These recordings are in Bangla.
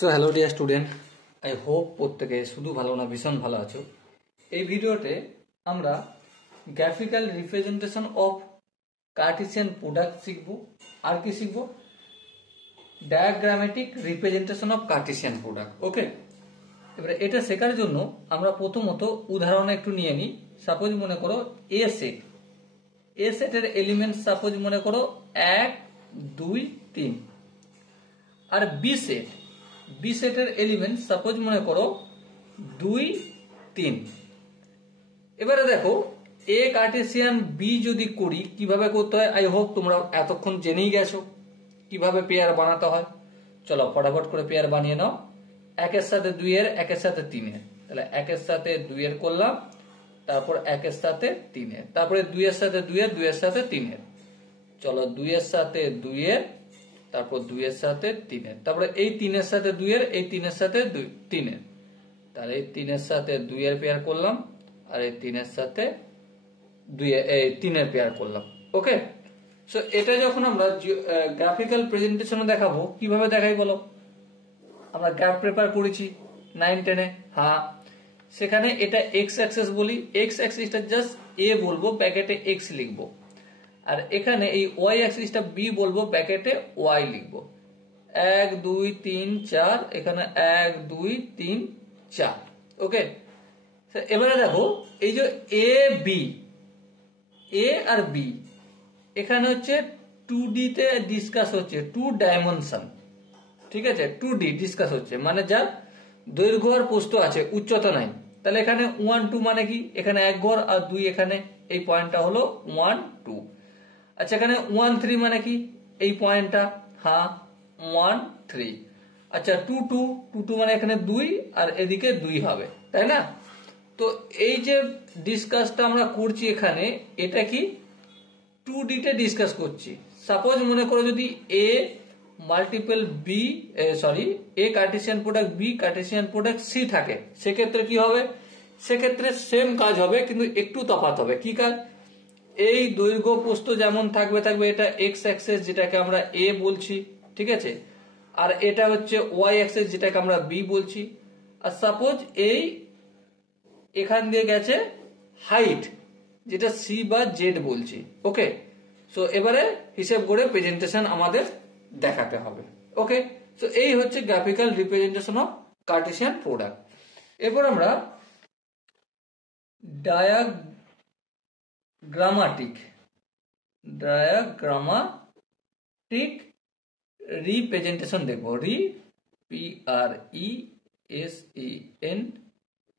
So hello dear student, I hope প্রত্যেকে শুধু ভালো না ভীষণ ভালো আছো। এই ভিডিওতে আমরা graphical representation of Cartesian product শিখব। আর কি শিখব? ডায়াগ্রামেটিক রিপ্রেজেন্টেশন অফ কার্টেসিয়ান প্রোডাক্ট। ওকে, এবারে এটা শেখার জন্য আমরা প্রথমত উদাহরণ একটু নিয়ে নিই। সাপোজ মনে করো এ সেটের এলিমেন্ট সাপোজ মনে করো 1, 2, 3। আর বি সেটের এলিমেন্ট সাপোজ মনে করো 2, 3। এবারে দেখো এ কার্টেসিয়ান বি যদি করি কিভাবে করতে হয়, আই হোপ তোমরা এতক্ষণ জেনেই গেছো কিভাবে পেয়ার বানাতে হয়। চলো ফটাফট করে পেয়ার বানিয়ে নাও। 1 সাথে 2 এর, 1 সাথে 3 এর, তাহলে 1 সাথে 2 এর করলাম, তারপর 1 সাথে 3 এর, তারপরে 2 সাথে 2 এর, 2 সাথে 3 এর। চলো 2 সাথে 2 এর, তারপর 2 সাথে 3 এর, তারপরে এই 3 সাথে 2 এর, এই 3 সাথে 3 এর, তাহলে এই 3 সাথে 2 এর পেয়ার করলাম, আর এই 3 সাথে 3 এর পেয়ার করলাম। ওকে, সো এটা যখন আমরা গ্রাফিক্যাল প্রেজেন্টেশনে দেখাবো কিভাবে দেখাই বলো? আমরা গ্রাফ পেপার পড়েছি 9, 10 এ। হ্যাঁ, সেখানে এটা এক্স অ্যাক্সিস বলি, এক্স অ্যাক্সিসটা জাস্ট এ বলবো, ব্র্যাকেটে এক্স লিখবো। আর এখানে এই ওয়াই অ্যাক্সিসটা বি বলবো, ব্র্যাকেটে ওয়াই লিখবো। 1, 2, 3, 4, এখানে 1, 2, 3, 4। ওকে, এবারে দেখো এই যে এ আর বি এখানে হচ্ছে 2D তে ডিসকাস হচ্ছে, 2 ডাইমেনশন। ঠিক আছে, 2D ডিসকাস হচ্ছে, মানে যার দৈর্ঘ্য আর প্রস্থ আছে, উচ্চতা নাই। তাহলে এখানে 1, 2 মানে কি? এখানে 1 ঘর আর 2 এখানে, এই পয়েন্টটা হলো 1, 2। আচ্ছা, এখানে 1, 3 মানে কি? এই পয়েন্টটা, হ্যাঁ 1, 3। আচ্ছা 2, 2 মানে এখানে 2 আর এদিকে 2 হবে, তাই না? তো এই যে ডিসকাসটা আমরা করছি এখানে, এটা কি 2D তে ডিসকাস করছি। সাপোজ মনে করো যদি A multiple B A Cartesian product B Cartesian product C থাকে, সেক্ষেত্রে কি হবে? সেক্ষেত্রে সেম কাজ হবে, কিন্তু একটু তফাৎ হবে। কি কাজ? এই দৈর্ঘ্য প্রস্থ যেমন থাকবে, এটা এক্স অ্যাক্সিস যেটাকে আমরা এ বলছি, ঠিক আছে, আর এটা হচ্ছে ওয়াই অ্যাক্সিস যেটাকে আমরা বি বলছি। আর সাপোজ এই এখান দিয়ে গেছে হাইট, যেটা সি বা জেড বলছি। ওকে, সো এবারে হিসেব করে প্রেজেন্টেশন আমাদের দেখাতে হবে। ওকে, সো এই হচ্ছে graphical representation of Cartesian product. এরপর আমরা ডায়াগ্রামাটিক রিপ্রেজেন্টেশন দেখবো।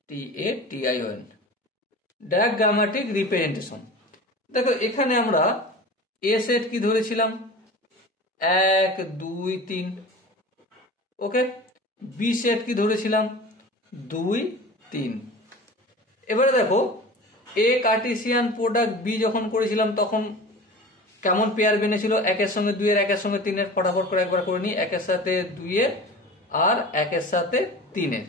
PRESENTATION, diagrammatic representation. দেখো এখানে আমরা এ সেট কি ধরেছিলাম? 1, 2, 3। ওকে, বি সেট কি ধরেছিলাম? 2, 3। এবারে দেখো এ কার্টেসিয়ান প্রোডাক্ট বি যখন করেছিলাম তখন কেমন পেয়ার বেনেছিল? 1 সঙ্গে 2 এর, 1 সঙ্গে 3 এর। ফটাফট করে একবার করে নি। 1 সাথে 2 এর আর 1 সাথে 3 এর,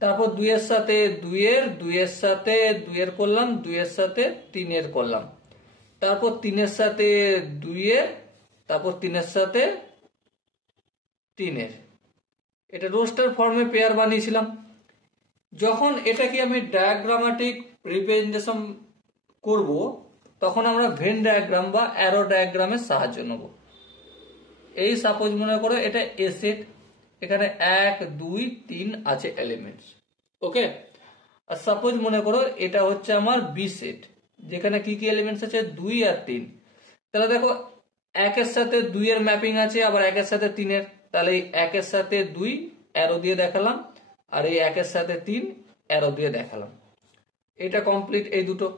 তারপর 2 সাথে 2 এর, 2 সাথে 2 এর করলাম, 2 সাথে 3 এর করলাম, তারপর 3 সাথে 2 এর, তারপর 3 সাথে 3 এর। এটা রোস্টার ফর্মে পেয়ার বানিয়েছিলাম। যখন এটাকে আমি ডায়াগ্রামাটিক রিপ্রেজেন্টেশন করব তখন আমরা ভেন ডায়াগ্রাম বা অ্যারো ডায়াগ্রামের সাহায্য নেব। এই সাপোজ মনে করো এটা এ সেট, এখানে 1, 2, 3 আছে এলিমেন্টস। ওকে, আর সাপোজ মনে করো এটা হচ্ছে আমার বি সেট, যেখানে কি কি এলিমেন্টস আছে? 2 আর 3। তাহলে দেখো 1 সাথে 2 এর ম্যাপিং আছে, আবার 1 সাথে 3 এর, তাহলে 1 সাথে 2 অ্যারো দিয়ে দেখালাম, আর এই 1 সাথে 3 অ্যারো দিয়ে দেখালাম। এটা কমপ্লিট এই দুটো।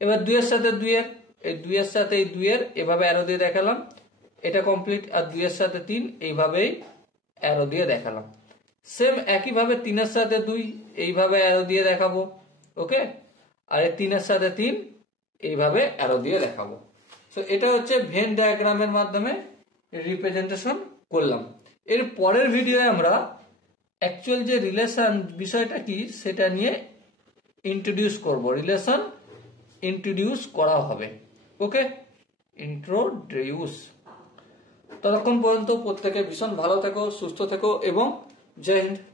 এবার 2 সাথে 2 এর, এই 2 সাথে এই 2 এর এভাবে অ্যারো দিয়ে দেখালাম, এটা কমপ্লিট। আর 2 সাথে 3 এইভাবেই অ্যারো দিয়ে দেখালাম। সেম একইভাবে 3 সাথে 2 এইভাবে অ্যারো দিয়ে দেখাবো। ওকে, আর এই 3 সাথে 3 এইভাবে অ্যারো দিয়ে দেখাবো। সো এটা হচ্ছে ভেন ডায়াগ্রামের মাধ্যমে রিপ্রেজেন্টেশন করলাম। এর পরের ভিডিওয়ে আমরা অ্যাকচুয়াল যে রিলেশন বিষয়টা কি সেটা নিয়ে রিলেশন ইন্ট্রোডিউস করা হবে। ওকে, ইন্ট্রোডিউস। ততক্ষণ পর্যন্ত প্রত্যেকে ভীষণ ভালো থেকো, সুস্থ থেকো এবং জয় হিন্দ।